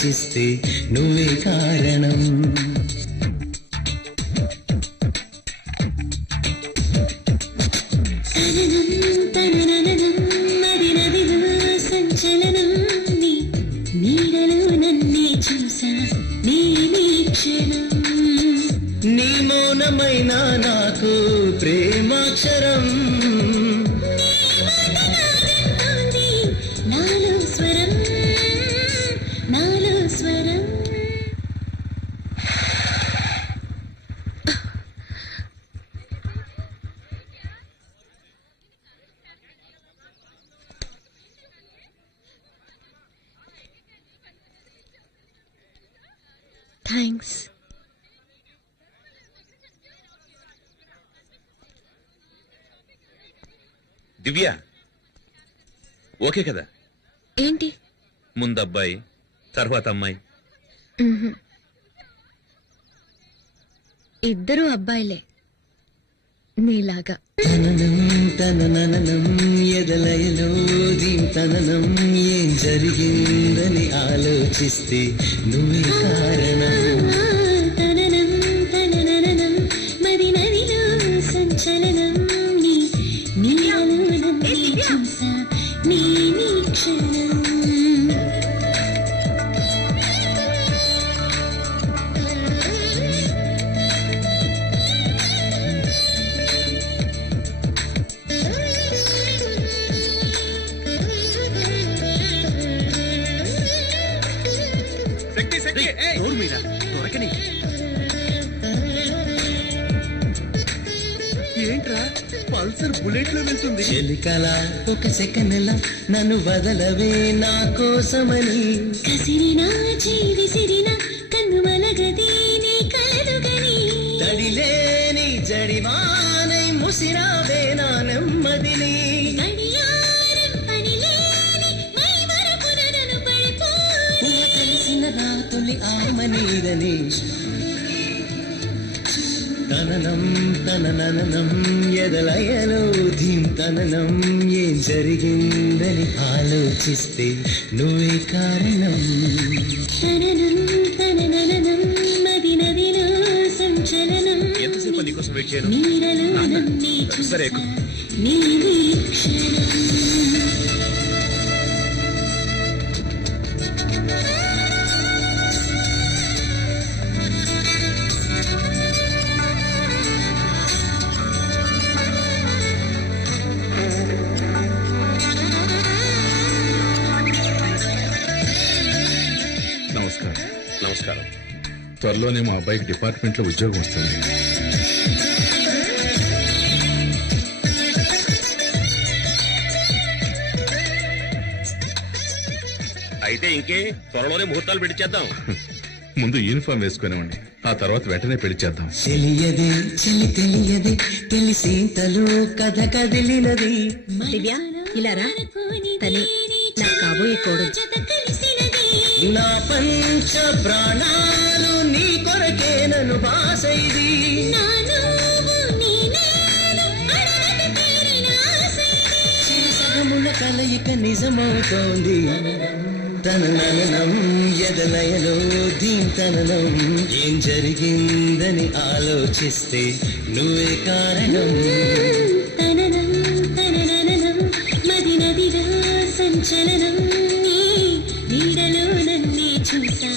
ఆలోచిస్తే నువ్వే కారణం. నీ మౌనమైన నాకు ప్రేమాక్షరం. నాలో స్వరం నాలో స్వరం. థ్యాంక్స్. దివ్య ఓకే కదా? ఏంటి? ముందు అబ్బాయి తర్వాత అమ్మాయి. ఇద్దరు అబ్బాయిలే నీలాగా. తననం తనననం ఎదలయలో దీంతననం ఏం జరిగిందని ఆలోచిస్తే నువ్వే కారణం. తననం తనననం మది నదిలో సంచలనం. నీలో నన్నే చూసా నీ క్షణం. ఏంట్రా పల్సర్ బుల్లెట్ లో వెళ్తుంది? చెలికల ఒక సెకన్ల నన్ను వదలవే నా కోసమని. కసిరినా విసిరినా కన్ను మలగది నీ కలలుగని. తడిలేని జడివానై ముసిరావే నా నెమ్మదిని. గడియారం పనిలేని మై మరపున నన్ను పడిపోని. తెలిసిన నా తొలి ఆమనీదని. తననం తనననం ఎదలయలో ధీంతననం ఏం జరిగిందని ఆలోచిస్తే నువ్వే కారణం. తననం తనననం మది నదిలో సంచలనం. ఎంతసేపు నీకోసం వెయిట్ చేయను? నీడలో నన్నే సరే చూసా నీ వీక్షణం. నమస్కారం. నమస్కారం. త్వరలోనే మా అబ్బాయికి డిపార్ట్మెంట్లో ఉద్యోగం వస్తుంది. అయితే ఇంకే త్వరలోనే ముహూర్తాలు పెట్టించేద్దాం. ముందు యూనిఫామ్ వేసుకునేవ్వండి, ఆ తర్వాత వెంటనే పెళ్లి చేద్దాం. తెలియదే చెలి తెలియదే తెలిసేంతలో కథ కదిలినది. దివ్య ఇలా రా. తనే నా కాబోయే కోడలు. నా పంచ ప్రాణాలు నీ కొరకే నన్ను బాసైది. సగముల కలయిక నిజమవుతోంది. తననం ఎదలయలో దీంతననం ఏం జరిగిందని ఆలోచిస్తే నువ్వే కారణం. తననం తనననం మది నదిలో సంచలనం. నీడలో నన్నే చూసా